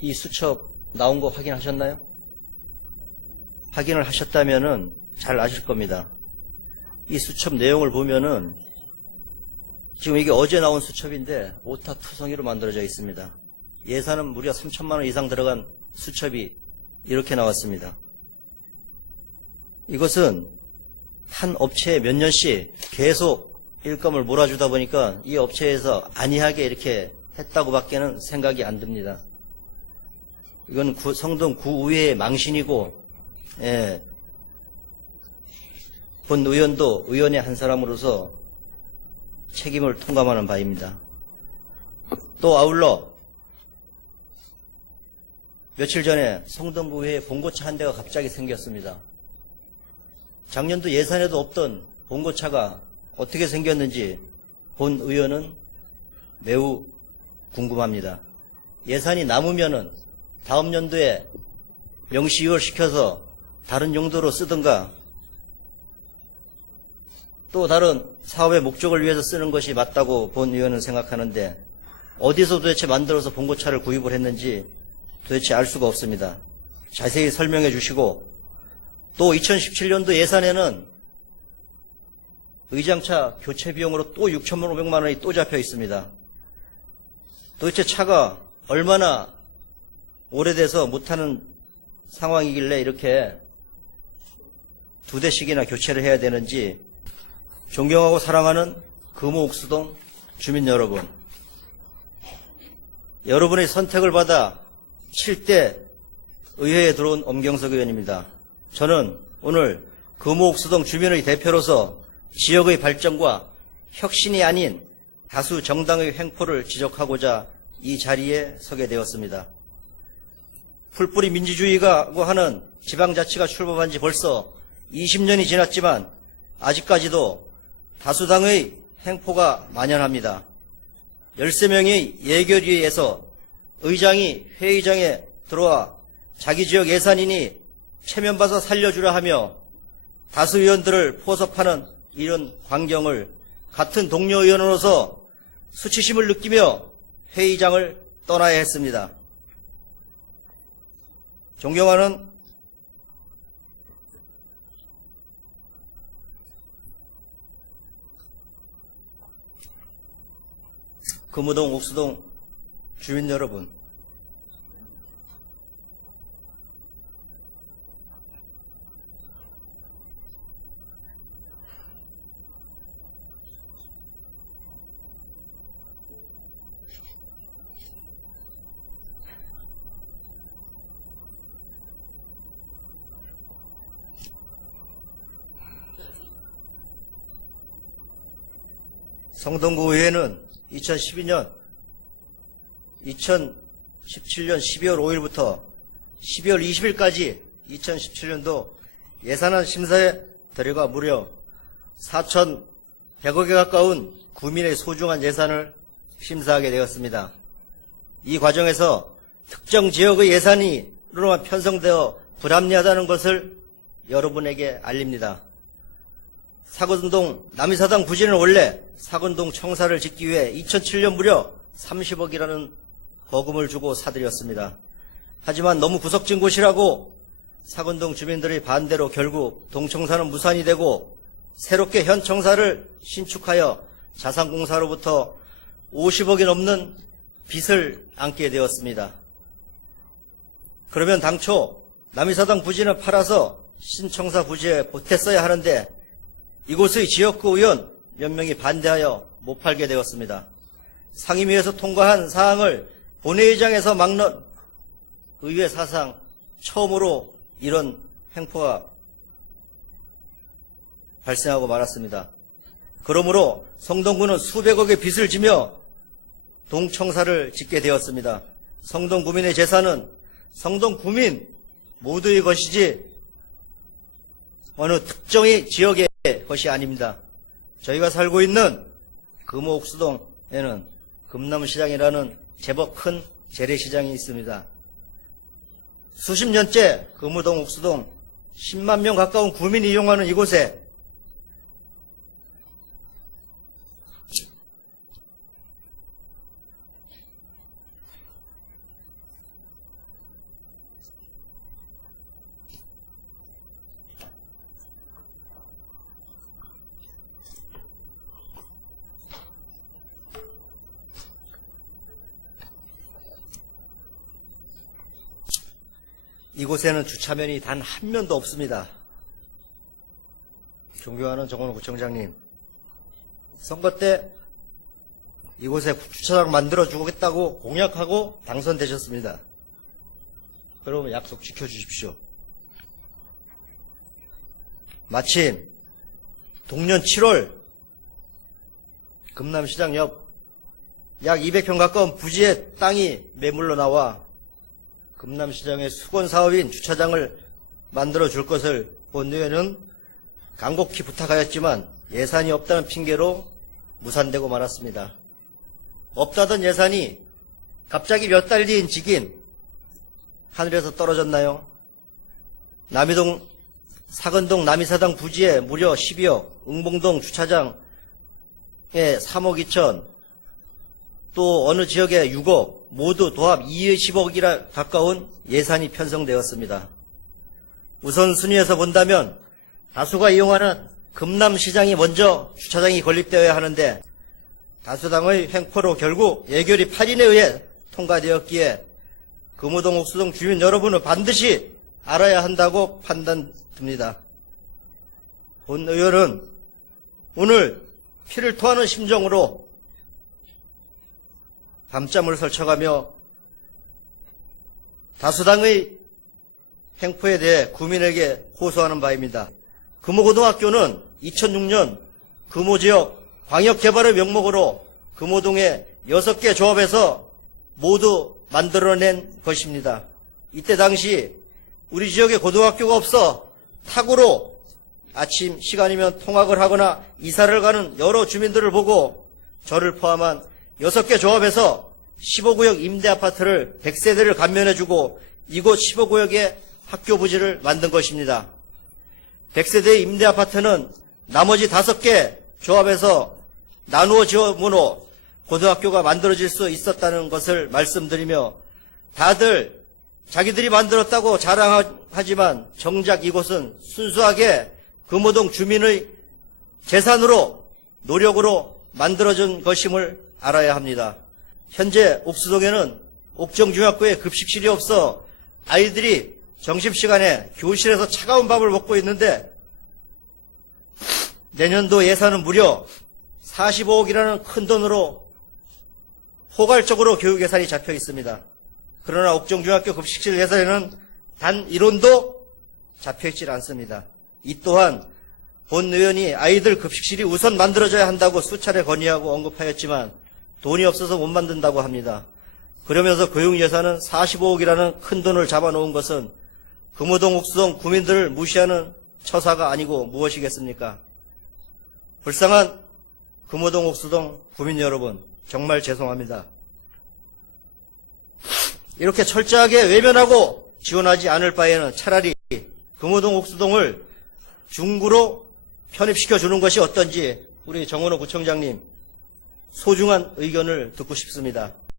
이 수첩 나온 거 확인하셨나요? 확인을 하셨다면은 잘 아실 겁니다. 이 수첩 내용을 보면은 지금 이게 어제 나온 수첩인데 오타투성이로 만들어져 있습니다. 예산은 무려 3천만 원 이상 들어간 수첩이 이렇게 나왔습니다. 이것은 한 업체에 몇 년씩 계속 일감을 몰아주다 보니까 이 업체에서 안이하게 이렇게 했다고 밖에는 생각이 안 듭니다. 이건 성동 구의회의 망신이고, 예, 본 의원도 의원의 한 사람으로서 책임을 통감하는 바입니다. 또 아울러 며칠 전에 성동구의회 봉고차 한 대가 갑자기 생겼습니다. 작년도 예산에도 없던 봉고차가 어떻게 생겼는지 본 의원은 매우 궁금합니다. 예산이 남으면은 다음 연도에 명시이월시켜서 다른 용도로 쓰든가 또 다른 사업의 목적을 위해서 쓰는 것이 맞다고 본 의원은 생각하는데 어디서 도대체 만들어서 봉고차를 구입을 했는지 도대체 알 수가 없습니다. 자세히 설명해 주시고 또 2017년도 예산에는 의장차 교체 비용으로 또 6,500만 원이 또 잡혀 있습니다. 도대체 차가 얼마나 오래돼서 못하는 상황이길래 이렇게 두 대씩이나 교체를 해야 되는지 존경하고 사랑하는 금호옥수동 주민 여러분, 여러분의 선택을 받아 7대 의회에 들어온 엄경석 의원입니다. 저는 오늘 금호옥수동 주민의 대표로서 지역의 발전과 혁신이 아닌 다수 정당의 횡포를 지적하고자 이 자리에 서게 되었습니다. 풀뿌리 민주주의라고 하는 지방자치가 출범한 지 벌써 20년이 지났지만 아직까지도 다수당의 횡포가 만연합니다. 13명의 예결위에서 의장이 회의장에 들어와 자기 지역 예산이니 체면 봐서 살려주라 하며 다수 의원들을 포섭하는 이런 광경을 같은 동료 의원으로서 수치심을 느끼며 회의장을 떠나야 했습니다. 존경하는 금호동 옥수동 주민 여러분, 성동구의회는 2017년 12월 5일부터 12월 20일까지 2017년도 예산안 심사에 들어가 무려 4,100억에 가까운 구민의 소중한 예산을 심사하게 되었습니다. 이 과정에서 특정 지역의 예산으로만 편성되어 불합리하다는 것을 여러분에게 알립니다. 사근동 남이사당 부지는 원래 사근동 청사를 짓기 위해 2007년 무려 30억이라는 거금을 주고 사들였습니다. 하지만 너무 구석진 곳이라고 사근동 주민들의 반대로 결국 동청사는 무산이 되고 새롭게 현 청사를 신축하여 자산공사로부터 50억이 넘는 빚을 안게 되었습니다. 그러면 당초 남이사당 부지는 팔아서 신청사 부지에 보탰어야 하는데 이곳의 지역구 의원 몇 명이 반대하여 못 팔게 되었습니다. 상임위에서 통과한 사항을 본회의장에서 막는 의회 사상 처음으로 이런 횡포가 발생하고 말았습니다. 그러므로 성동구는 수백억의 빚을 지며 동청사를 짓게 되었습니다. 성동구민의 재산은 성동구민 모두의 것이지 어느 특정의 지역의 것이 아닙니다. 저희가 살고 있는 금호옥수동에는 금남시장이라는 제법 큰 재래시장이 있습니다. 수십 년째 금호동 옥수동 10만 명 가까운 구민이 이용하는 이곳에 이곳에는 주차면이 단 한 면도 없습니다. 존경하는 정원호 구청장님, 선거 때 이곳에 주차장 만들어주겠다고 공약하고 당선되셨습니다. 그러면 약속 지켜주십시오. 마침 동년 7월 금남시장 옆 약 200평 가까운 부지의 땅이 매물로 나와 금남시장의 수건사업인 주차장을 만들어줄 것을 본 의원은 간곡히 부탁하였지만 예산이 없다는 핑계로 무산되고 말았습니다. 없다던 예산이 갑자기 몇 달 뒤인 지긴 하늘에서 떨어졌나요? 남이동 사건동 남이사당 부지에 무려 12억, 응봉동 주차장에 3억 2천, 또 어느 지역에 6억, 모두 도합 20억이나 가까운 예산이 편성되었습니다. 우선순위에서 본다면 다수가 이용하는 금남시장이 먼저 주차장이 건립되어야 하는데 다수당의 횡포로 결국 예결위 8인에 의해 통과되었기에 금호동 옥수동 주민 여러분은 반드시 알아야 한다고 판단됩니다. 본 의원은 오늘 피를 토하는 심정으로 밤잠을 설쳐가며 다수당의 횡포에 대해 구민에게 호소하는 바입니다. 금호고등학교는 2006년 금호지역 광역개발의 명목으로 금호동의 6개 조합에서 모두 만들어낸 것입니다. 이때 당시 우리 지역에 고등학교가 없어 탁으로 아침 시간이면 통학을 하거나 이사를 가는 여러 주민들을 보고 저를 포함한 6개 조합에서 15구역 임대아파트를 100세대를 감면해주고 이곳 15구역에 학교 부지를 만든 것입니다. 100세대의 임대아파트는 나머지 5개 조합에서 나누어 지음으로 고등학교가 만들어질 수 있었다는 것을 말씀드리며 다들 자기들이 만들었다고 자랑하지만 정작 이곳은 순수하게 금호동 주민의 재산으로 노력으로 만들어진 것임을 알아야 합니다. 현재 옥수동에는 옥정중학교에 급식실이 없어 아이들이 점심시간에 교실에서 차가운 밥을 먹고 있는데 내년도 예산은 무려 45억이라는 큰 돈으로 포괄적으로 교육 예산이 잡혀 있습니다. 그러나 옥정중학교 급식실 예산에는 단 1원도 잡혀 있질 않습니다. 이 또한 본 의원이 아이들 급식실이 우선 만들어져야 한다고 수차례 건의하고 언급하였지만 돈이 없어서 못 만든다고 합니다. 그러면서 교육 예산은 45억이라는 큰 돈을 잡아놓은 것은 금호동 옥수동 구민들을 무시하는 처사가 아니고 무엇이겠습니까? 불쌍한 금호동 옥수동 구민 여러분, 정말 죄송합니다. 이렇게 철저하게 외면하고 지원하지 않을 바에는 차라리 금호동 옥수동을 중구로 편입시켜주는 것이 어떤지 우리 정원호 구청장님 소중한 의견을 듣고 싶습니다.